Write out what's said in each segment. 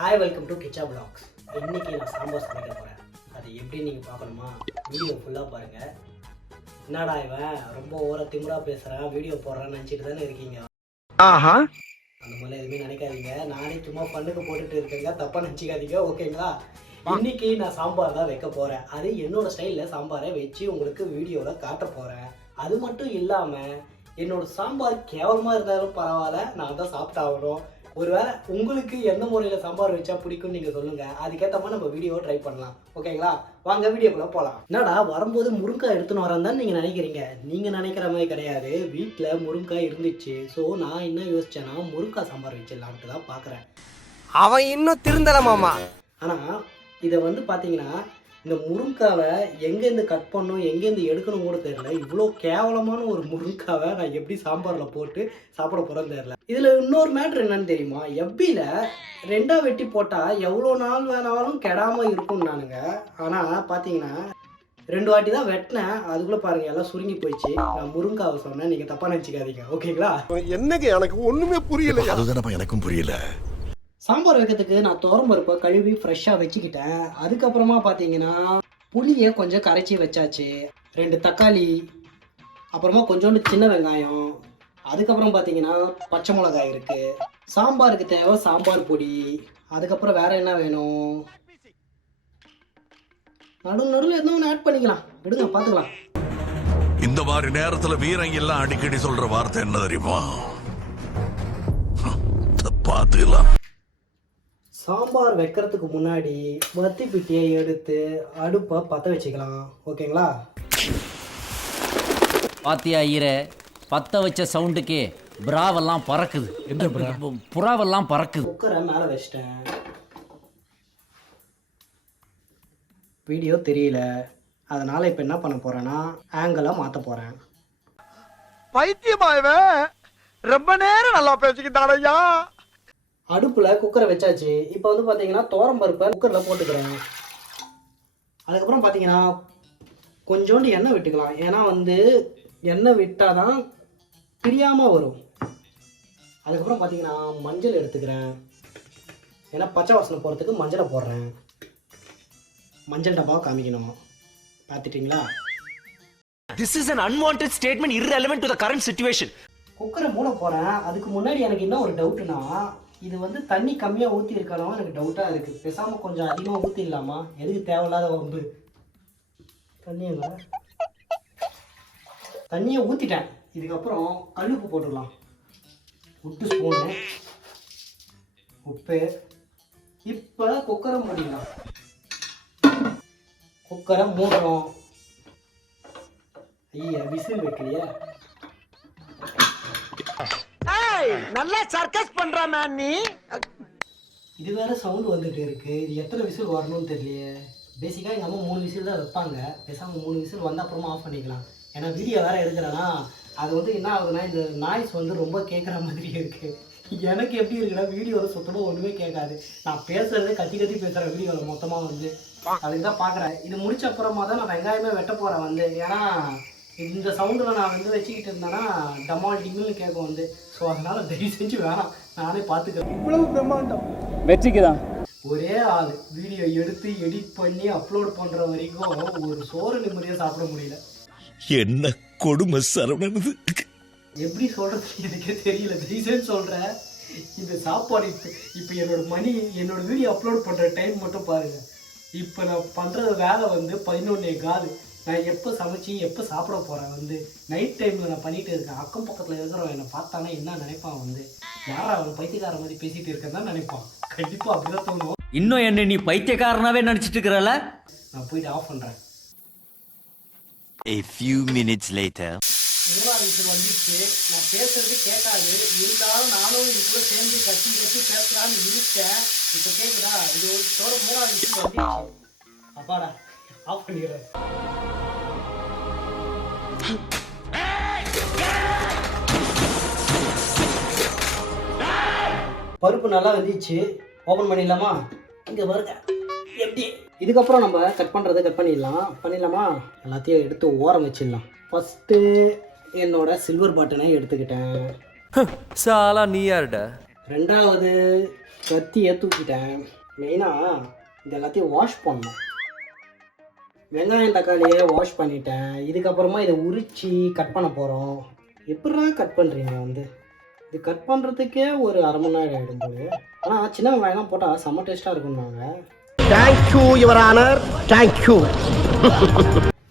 Hi welcome to Kichcha blogs. இன்றைக்கி நான் சாம்பார் சமைக்க போகிறேன். அது எப்படி நீங்கள் பார்க்கணுமா, வீடியோ ஃபுல்லாக பாருங்கள். என்னடா இவன் ரொம்ப ஓர திமுறா பேசுகிறேன், வீடியோ போடுறான்னு நினச்சிட்டு தானே இருக்கீங்க. அந்த மாதிரிலாம் எதுவுமே நினைக்காதீங்க. நானே சும்மா பண்ணுக்கு போட்டுட்டு இருக்கேங்க, தப்பாக நினச்சிக்காதீங்க, ஓகேங்களா? இன்றைக்கி நான் சாம்பார் தான் வைக்க போகிறேன். அது என்னோடய ஸ்டைலில் சாம்பாரை வச்சு உங்களுக்கு வீடியோவில் காட்ட போகிறேன். அது மட்டும் இல்லாமல் என்னோடய சாம்பார் கேவலமாக இருந்தாலும் பரவாயில்ல, நான் தான் சாப்பிட்டாகணும். ஒருவேளை உங்களுக்கு எந்த முறையில் சாம்பார் வச்சா பிடிக்கும்னு நீங்கள் சொல்லுங்கள், அதுக்கேற்ற மாதிரி நம்ம வீடியோவை ட்ரை பண்ணலாம், ஓகேங்களா? வாங்க வீடியோக்குள்ளே போகலாம். என்னடா வரும்போது முருங்காய் எடுத்துன்னு வரேன் தான் நீங்கள் நினைக்கிறீங்க. நீங்கள் நினைக்கிற மாதிரி கிடையாது. வீட்டில் முருங்காய் இருந்துச்சு. ஸோ நான் என்ன யோசிச்சேன்னா முருங்காய் சாம்பார் வச்சிடலான்ட்டு தான் பார்க்குறேன். அவன் இன்னும் திருந்தலமாமா. ஆனால் இதை பார்த்தீங்கன்னா இந்த முருங்காவை எங்கேருந்து கட் பண்ணணும், எங்கேருந்து எடுக்கணும் கூட தெரியல. இவ்வளோ கேவலமான ஒரு முருங்காவை நான் எப்படி சாம்பாரில் போட்டு சாப்பிட போகிறேன்னு தெரியல. இதில் இன்னொரு மேட்ரு என்னன்னு தெரியுமா? எப்பியில் ரெண்டாக வெட்டி போட்டால் எவ்வளோ நாள் வேணாலும் கெடாமல் இருக்கும் நானுங்க. ஆனால் பார்த்தீங்கன்னா 2 வாட்டி தான் வெட்டினேன், அதுக்குள்ளே பாருங்கள் எல்லாம் சுருங்கி போயிடுச்சு. நான் முருங்காவை சொன்னேன், நீங்கள் தப்பாக நினச்சிக்காதீங்க, ஓகேங்களா? என்னங்க எனக்கு ஒன்றுமே புரியல. அதுதானப்பா எனக்கும் புரியல. சாம்பார் வைக்கிறதுக்கு நான் துவரம்பருப்பை கழுவி ஃப்ரெஷ்ஷாக வச்சுக்கிட்டேன். அதுக்கப்புறமா பார்த்தீங்கன்னா புளியை கொஞ்சம் கரைச்சி வச்சாச்சு, 2 தக்காளி, அப்புறமா கொஞ்சோண்டு சின்ன வெங்காயம், அதுக்கப்புறம் பார்த்தீங்கன்னா பச்சை மிளகாய் இருக்குது. சாம்பாருக்கு தேவை சாம்பார் பொடி. அதுக்கப்புறம் வேறு என்ன வேணும், நடுவில் எதுவும் ஒன்று ஆட் பண்ணிக்கலாம், விடுங்க பார்த்துக்கலாம். இந்த மாதிரி நேரத்துல வீரங்க எல்லாம் அடிக்கடி சொல்ற வார்த்தை என்ன தெரியுமா? பாத்துக்கலாம். சாம்பார் வைக்கிறதுக்கு முன்னாடி வத்தி பிட்டியை எடுத்து அடுப்பை பற்ற வச்சுக்கலாம், ஓகேங்களா? பாத்தியா ஈர, பற்ற வச்ச சவுண்டுக்கே புறாவெல்லாம் பறக்குது. புறாவெல்லாம் பறக்குது. குக்கரை மேலே வச்சிட்டேன். வீடியோ தெரியல, அதனால் இப்போ என்ன பண்ண போகிறேன்னா ஆங்கிளை மாற்ற போகிறேன். பைத்தியமாயவன் ரொம்ப நேரம் நல்லா பேசிக்கிட்டானையா. அடுப்பில் குக்கரை வச்சாச்சு. இப்போ பார்த்தீங்கன்னா துவரம்பருப்பை குக்கரில் போட்டுக்கிறேன். அதுக்கப்புறம் பார்த்தீங்கன்னா கொஞ்சோண்டு எண்ணெய் விட்டுக்கலாம். ஏன்னா எண்ணெய் விட்டால் தான் பிரியாமல் வரும். அதுக்கப்புறம் பார்த்தீங்கன்னா மஞ்சள் எடுத்துக்கிறேன். ஏன்னா பச்சை வாசனை போகிறதுக்கு மஞ்சளை போடுறேன். மஞ்சள் டப்பாவை காமிக்கணும், பார்த்துட்டிங்களா? This is an unwanted statement irrelevant to the current situation. குக்கரை மூட போகிறேன். அதுக்கு முன்னாடி எனக்கு என்ன ஒரு டவுட்டுனா, இது தண்ணி கம்மியாக ஊற்றி இருக்கணும், எனக்கு டவுட்டாக இருக்குது. பேசாமல் கொஞ்சம் அதிகமாக ஊற்றிடலாமா? எதுக்கு தேவையில்லாத வம்பு? தண்ணியை ஊற்றிட்டேன். இதுக்கப்புறம் கல்லுப்பு போட்டுடலாம். உப்பு ஸ்பூனு, உப்பு. இப்போ குக்கரை மூடிடலாம். குக்கரை மூடணும். ஐயா விசில் வைக்கலையா? நல்லா சர்க்கஸ் பண்ற மேன் நீ. இது வேற சவுண்ட் வந்துட்டு இருக்கு. இது எத்தனை விசில் வரணும்னு தெரியலையே. பேசிக்காக எங்கள் அம்மா 3 விசில் தான் வைப்பாங்க. பேசாமல் 3 விசில் வந்த அப்புறமா ஆஃப் பண்ணிக்கலாம். ஏன்னா வீடியோ வேற எடுக்கிறேன்னா அது என்ன ஆகுதுன்னா இந்த நாய்ஸ் ரொம்ப கேட்குற மாதிரி இருக்குது. எனக்கு எப்படி இருக்குன்னா வீடியோவில் சுத்தமாக ஒன்றுமே கேட்காது. நான் பேசுறதே கத்தி கத்தி பேசுகிறேன் வீடியோவில் மொத்தமாக அதுக்கு தான் பார்க்குறேன். இது முடிச்ச அப்புறமா தான் நான் வெங்காயமே வெட்ட போகிறேன். ஏன்னா இந்த சவுண்டில் நான் வச்சுக்கிட்டு இருந்தேன்னா டமால் டிமில்னு கேட்கும் ஸோ அதனால் தயவு செஞ்சு வேணாம், நானே பார்த்துக்கிறேன். இவ்வளவு பிரம்மாண்டம் வெற்றிக்கு தான் ஒரே ஆள் வீடியோ எடுத்து எடிட் பண்ணி அப்லோட் பண்ணுற வரைக்கும் ஒரு சோறு நிம்மதியாக சாப்பிட முடியல. என்ன கொடுமை சரவணது. எப்படி சொல்கிறது எனக்கே தெரியல. ரீசன் சொல்கிறேன். இந்த சாப்பாடு இப்போ என்னோட வீடியோ அப்லோட் பண்ணுற டைம் மட்டும் பாருங்கள். இப்போ நான் பண்ணுற வேலை 11:15. நான் எப்போ சமைச்சி எப்போ சாப்பிட போகிறேன். நைட் டைமில் நான் பண்ணிகிட்டு இருக்கேன். அக்கம் பக்கத்தில் இருக்கிறவன் என்னை பார்த்தானே என்ன நினைப்பான், யாரா அவன் பைத்தியக்கார மாதிரி பேசிகிட்டு இருக்கேன் தான் நினைப்பான். கண்டிப்பாக அப்படி தான் தோணும். இன்னும் என்ன நீ பைத்தியக்காரனாவே நினைச்சிட்டு இருக்கிறல? நான் போயிட்டு ஆஃப் பண்ணுறேன். A few minutes later. 3ஆவது விசில் வந்துச்சு. நான் பேசுறது கேட்காது, இருந்தாலும் நானும் இதுக்குள்ள சேர்ந்து கத்தி கத்தி பேசுகிறான்னு இருக்கேன். இப்போ கேட்குதா? இது 3ஆவது விசில் வந்துச்சு. அப்பாடா ஆஃப் பண்ணிடுறேன். பருப்பு நல்லா வந்துச்சு. ஓப்பன் பண்ணிடலாமா? இங்கே பாருங்க எப்படி. இதுக்கப்புறம் நம்ம கட் பண்ணிடலாமா? எல்லாத்தையும் எடுத்து ஓரம் வச்சிடலாம். ஃபஸ்ட்டு என்னோட சில்வர் பட்டனை எடுத்துக்கிட்டேன். சாலா நீ யாருடா? ரெண்டாவது கத்தியை தூக்கிட்டேன். மெயினாக இது எல்லாத்தையும் வாஷ் பண்ணணும். வெங்காயம் தக்காளியை வாஷ் பண்ணிட்டேன். இதுக்கப்புறமா இதை உரித்து கட் பண்ண போகிறோம். எப்படா கட் பண்ணுறீங்க இது கட் பண்ணுறதுக்கே ஒரு அரை மணி நேரம் ஆகிடும் போது. ஆனால் சின்ன வெங்காயம் போட்டால் செம்ம டேஸ்ட்டாக இருக்குன்னாங்க. Thank you your honour, thank you.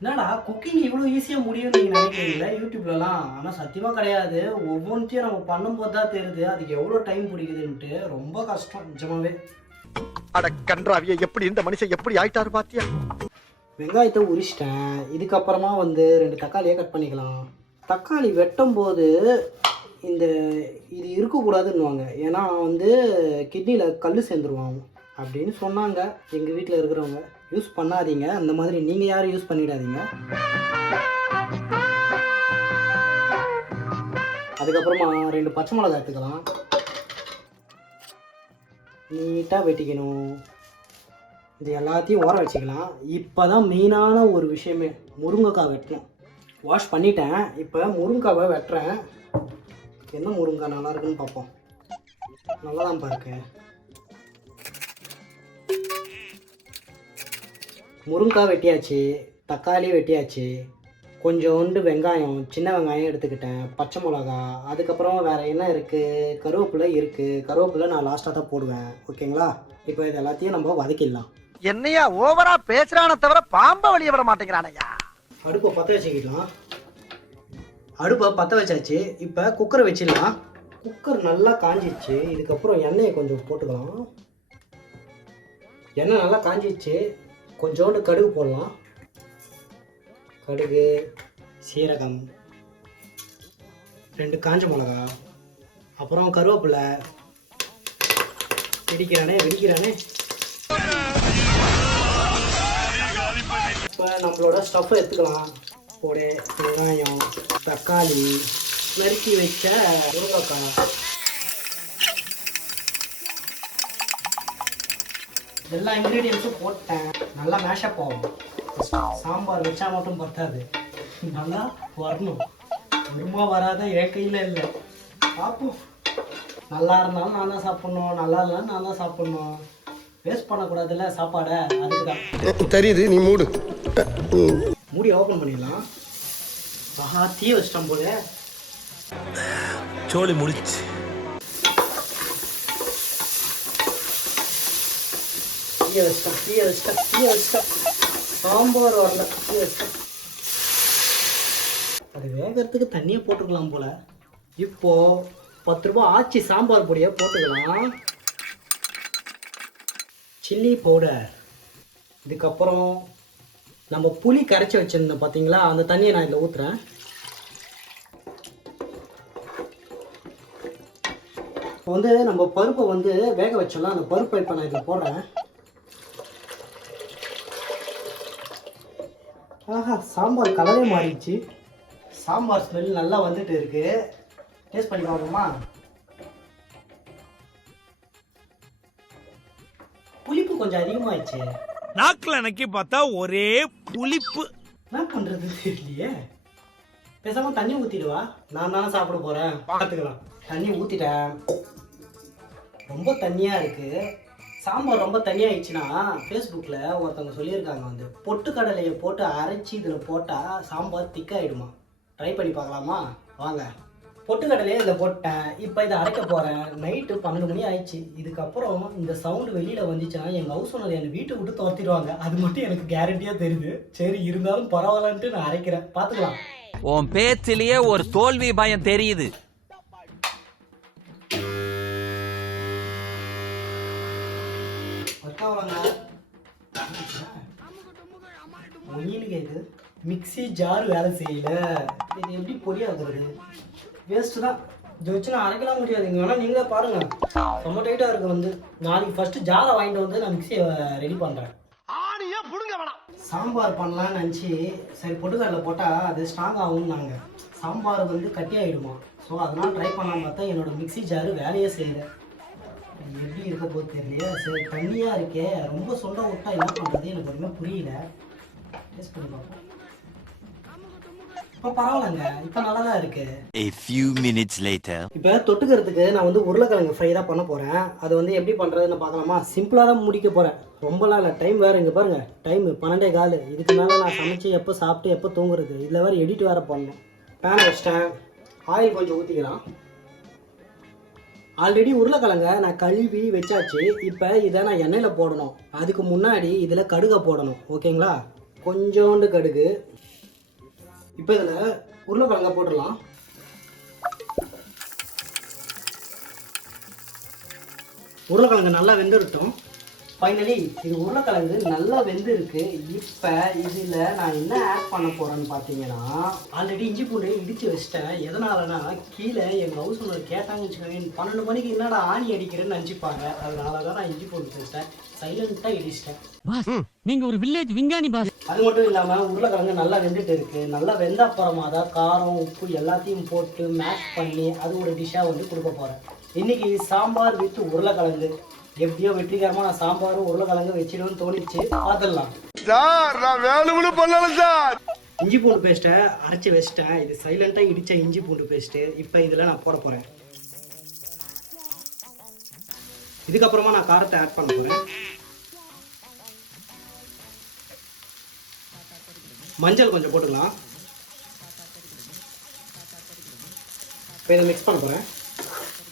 என்னடா குக்கிங் இவ்வளோ ஈஸியாக முடியும்னு நீங்கள் நினைக்கிறீங்களா யூடியூப்லலாம்? ஆனால் சத்தியமாக கிடையாது. ஒவ்வொன்றையும் நம்ம பண்ணும்போது தான் தெரியுது அதுக்கு எவ்வளோ டைம் பிடிக்குதுன்ட்டு. ரொம்ப கஷ்டம் நிஜமாவே. அட கன்றாவிய, எப்படி இந்த மனுஷன் எப்படி ஆயிட்டாரு பாத்தியா? வெங்காயத்தை உரிச்சிட்டேன். இதுக்கப்புறமா 2 தக்காளியை கட் பண்ணிக்கலாம். தக்காளி வெட்டும் போது இது இருக்கக்கூடாதுன்னுவாங்க. ஏன்னா கிட்னியில் கல் சேர்ந்துருவாங்க அப்படின்னு சொன்னாங்க எங்கள் வீட்டில் இருக்கிறவங்க. யூஸ் பண்ணாதீங்க, அந்த மாதிரி நீங்கள் யாரும் யூஸ் பண்ணிடாதீங்க. அதுக்கப்புறமா 2 பச்சை மிளகாய் எடுத்துக்கலாம். நீட்டாக வெட்டிக்கணும். இது எல்லாத்தையும் ஓர வச்சுக்கலாம். இப்போ தான் மெயினான ஒரு விஷயமே, முருங்கைக்காய் வெட்டணும். வாஷ் பண்ணிட்டேன். இப்போ முருங்கைக்காவை வெட்டுறேன். என்ன முருங்கைக்காய் நல்லா இருக்குன்னு பார்ப்போம். நல்லா தான் பாருக்கு. முருங்கைக்காய் வெட்டியாச்சு, தக்காளி வெட்டியாச்சு, கொஞ்சோண்டு வெங்காயம், சின்ன வெங்காயம் எடுத்துக்கிட்டேன், பச்சை மிளகா, அதுக்கப்புறம் வேறு என்ன இருக்குது, கருவேப்பிலை இருக்குது. கருவேப்பிலை நான் லாஸ்ட்டாக தான் போடுவேன். ஓகேங்களா? இப்போ இது எல்லாத்தையும் நம்ம வதக்கிடலாம். என்னையா ஓவரா பேசுறான தவிர பாம்ப வெளிய விட மாட்டேங்கிறானையா. அடுப்பை பற்ற வச்சுக்கலாம். அடுப்பை பற்ற வச்சாச்சு. இப்போ குக்கரை வச்சிடலாம். குக்கர் நல்லா காஞ்சிச்சு. இதுக்கப்புறம் எண்ணெயை கொஞ்சம் போட்டுக்கலாம். எண்ணெய் நல்லா காஞ்சிச்சு. கொஞ்சோண்டு கடுகு போடலாம். கடுகு, சீரகம், 2 காஞ்ச மிளகா, அப்புறம் கருவேப்பிலை. வெடிக்கிறானே. இப்போ நம்மளோட ஸ்டஃப்பை எடுத்துக்கலாம். போடு வெங்காயம், தக்காளி, நறுக்கி வச்ச முருங்கைக்காய், எல்லா இன்க்ரீடியன்ஸும் போட்டேன். நல்லா மேஷப் ஆகும். சாம்பார் வச்சா மட்டும் பத்தாது, நல்லா வரணும். வருமா வராத என் கையில் இல்லை. பார்ப்போம். நல்லா இருந்தாலும் நான் தான் சாப்பிட்ணும், நல்லா இல்லைன்னு நான் தான் சாப்பிட்ணும். வேஸ்ட் பண்ணக்கூடாதுல்ல சாப்பாடை. அதுக்கு தான் தெரியுது. நீ மூடு. மூடி ஓப்பன் பண்ணிடலாம். ஆஹா, தீ வச்சிட்டோம் போல. சோலி முடிச்சு. தீய வச்சிட்டேன். சாம்பார் வரல. தீய வச்சிட்டேன். அது வேகிறதுக்கு தண்ணியை போட்டுக்கலாம் போல. இப்போ 10 ரூபா ஆச்சி சாம்பார் பொடியை போட்டுக்கலாம். Chilli powder. இதுக்கப்புறம் நம்ம புளி கரைச்சி வச்சுருந்தோம் பார்த்தீங்களா, அந்த தண்ணியை நான் இதில் ஊற்றுறேன். இப்போ நம்ம பருப்பை வேக வச்சோம்ல, அந்த பருப்பை இப்போ நான் இதில் போடுறேன். ஆஹா, சாம்பார் கலரே மாறிடுச்சு. சாம்பார் ஸ்மெல் நல்லா வந்துட்டு இருக்கு. டேஸ்ட் பண்ணி பார்க்கணுமா? புளிப்பு கொஞ்சம் அதிகமாகிடுச்சு. நாக்கில் அன்னைக்கு பார்த்தா ஒரே புளிப்பு. என்ன பண்ணுறது தெரியலையே. பேசாமல் தண்ணி ஊற்றிடுவா. நான் தானே சாப்பிட போகிறேன், பார்த்துக்கலாம். தண்ணி ஊற்றிட்டேன். ரொம்ப தண்ணியாக இருக்குது. சாம்பார் ரொம்ப தண்ணியாகிடுச்சுன்னா ஃபேஸ்புக்கில் ஒருத்தவங்க சொல்லியிருக்காங்க, பொட்டுக்கடலையை போட்டு அரைச்சி இதில் போட்டால் சாம்பார் திக்காகிடுமா. ட்ரை பண்ணி பார்க்கலாமா? வாங்க. பொட்டுக்கடலையே இதில் போட்டேன். இப்போ இதை அரைக்க போகிறேன். நைட்டு 12 மணி ஆயிடுச்சு. இதுக்கப்புறம் இந்த சவுண்டு வெளியில் வந்துச்சுன்னா எங்கள் ஹவுஸ் ஓனர் என்னை வீட்டை விட்டு துரத்திடுவாங்க. அது மட்டும் எனக்கு கேரண்டியாக தெரியுது. சரி, இருந்தாலும் பரவாயில்லன்ட்டு நான் அரைக்கிறேன். பார்த்துக்கலாம். உன் பேச்சிலேயே ஒரு தோல்வி பயம் தெரியுது. மிக்ஸி ஜார் வேலை செய்யல. இது எப்படி பொடியாக்குறது? வேஸ்ட்டு தான். இதை வச்சு நான் அரைக்கலாம் முடியாதுங்க. வேணால் நீங்களே பாருங்கள். ரொம்ப டைட்டாக இருக்குது. நாளைக்கு ஃபஸ்ட்டு ஜாரை வாங்கிட்டு நான் மிக்ஸியை ரெடி பண்ணுறேன். சாம்பார் பண்ணலான்னு நினச்சி சரி பொட்டுக்கடலை போட்டால் அது ஸ்ட்ராங் ஆகும்னாங்க. சாம்பார் கட்டி ஆகிடுமா. ஸோ அதனால் ட்ரை பண்ணலாம் பார்த்தா என்னோடய மிக்ஸி ஜாரு வேலையே செய்யலை. எப்படி இருக்க போது தெரியலையே. சரி, தண்ணியாக இருக்கே. ரொம்ப சொல்ல விட்டா என்ன பண்ணுறது எனக்கு ஒன்றுமே புரியல. டேஸ்ட் பண்ணி பார்ப்போம். இப்போ பரவாயில்லைங்க, இப்போ நல்லா தான் இருக்கு. A few minutes later. இப்போ தொட்டுக்கிறதுக்கு நான் வந்து உருளைக்கிழங்கு ஃப்ரை தான் பண்ண போகிறேன். அது வந்து எப்படி பண்ணுறதுன்னு பார்க்கலாமா? சிம்பிளாக தான் முடிக்க போகிறேன், ரொம்பலாம் இல்லை. டைம் வேறு இங்கே பாருங்கள், டைம் 12:15. இதுக்கு மேலே நான் சமைச்சு எப்போ சாப்பிட்டு எப்போ தூங்குறது? இதில் வேறு எடிட் வேறு பண்ணணும். பேன் வச்சிட்டேன், ஆயில் கொஞ்சம் ஊற்றிக்கலாம். ஆல்ரெடி உருளைக்கிழங்க நான் கழுவி வச்சாச்சு. இப்போ இதை நான் எண்ணெயில் போடணும். அதுக்கு முன்னாடி இதில் கடுகை போடணும், ஓகேங்களா? கொஞ்சோண்டு கடுகு. இப்போ இதில் உருளைக்கிழங்க போட்டுடலாம். உருளைக்கிழங்கு நல்லா வெந்துருட்டும். ஃபைனலி இது உருளைக்கிழங்கு நல்லா வெந்திருக்கு. இப்போ இதில் நான் என்ன ஆட் பண்ண போகிறேன்னு பார்த்தீங்கன்னா, ஆல்ரெடி இஞ்சி பூண்டு இடித்து வச்சிட்டேன். எதனாலனா கீழே எங்கள் ஹவுஸ் ஓனர் கேட்டாங்கன்னு வச்சுக்கோங்க, 12 மணிக்கு என்னடா ஆணி அடிக்கிறேன்னு நினச்சிப்பாங்க. அதனால தான் நான் இஞ்சி பூண்டு வச்சிட்டேன், சைலண்ட்டாக இடிச்சிட்டேன். நீங்க ஒரு வில்லேஜ் விஞ்ஞானி பாஸ். அது மட்டும் இல்லாமல் உருளைக்கிழங்கு நல்லா வெந்துட்டு இருக்கு. நல்லா வெந்த அப்புறமா தான் காரம் உப்பு எல்லாத்தையும் போட்டு மேஷ் பண்ணி அது ஒரு டிஷ்ஷாக வந்து கொடுக்க போகிறேன். இன்னைக்கு சாம்பார் வித் உருளைக்கிழங்கு. எப்படியோ வெற்றிகரமாக நான் சாம்பாரும் உருளைக்கிழங்கு வச்சிடுவேன்னு தோணிச்சு. பார்த்துடலாம். சார் நான் வேணும்னு பண்ணல சார். இஞ்சி பூண்டு பேஸ்ட்டை அரைச்சி வச்சிட்டேன். இது சைலண்ட்டாக இடித்த இஞ்சி பூண்டு பேஸ்ட்டு. இப்போ இதில் நான் போட போகிறேன். இதுக்கப்புறமா நான் காரத்தை ஆட் பண்ண போகிறேன். மஞ்சள் கொஞ்சம் போட்டுக்கலாம். இப்போ இதை மிக்ஸ் பண்ண போகிறேன்.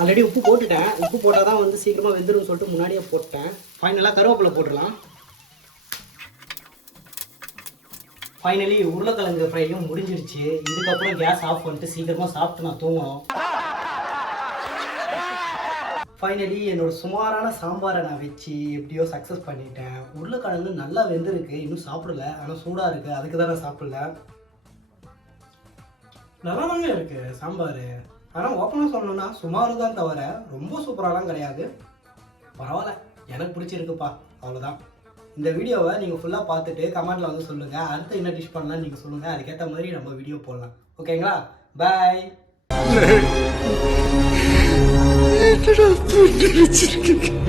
ஆல்ரெடி உப்பு போட்டுட்டேன். உப்பு போட்டால் தான் வந்து சீக்கிரமாக வெந்துடும் சொல்லிட்டு முன்னாடியே போட்டேன். ஃபைனலாக கருவேப்பிலை போட்டுடலாம். ஃபைனலி உருளைக்கிழங்கு ஃப்ரையும் முடிஞ்சிருச்சு. இதுக்கப்புறம் கேஸ் ஆஃப் பண்ணிட்டு சீக்கிரமாக சாப்பிட்டு நான் தூங்கணும். ஃபைனலி என்னோட சுமாரான சாம்பாரை நான் வச்சு எப்படியோ சக்ஸஸ் பண்ணிட்டேன். உருளைக்கிழங்கு நல்லா வெந்திருக்கு, இன்னும் சாப்பிடல. ஆனால் சூடாக இருக்குது, அதுக்கு தான் நான் சாப்பிடல. நல்லா தாங்க இருக்குது சாம்பார். ஆனால் ஓப்பனாக சொல்லணும்னா சுமாரு தான் தவிர ரொம்ப சூப்பராலாம் கிடையாது. பரவாயில்ல, எனக்கு பிடிச்சிருக்குப்பா, அவ்வளோதான். இந்த வீடியோவை நீங்கள் ஃபுல்லாக பார்த்துட்டு கமெண்ட்டில் வந்து சொல்லுங்கள். அடுத்து என்ன டிஷ் பண்ணலான்னு நீங்கள் சொல்லுங்கள். அதுக்கேற்ற மாதிரி நம்ம வீடியோ போடலாம், ஓகேங்களா? பாய். என்னடா வச்சிருக்கீங்க?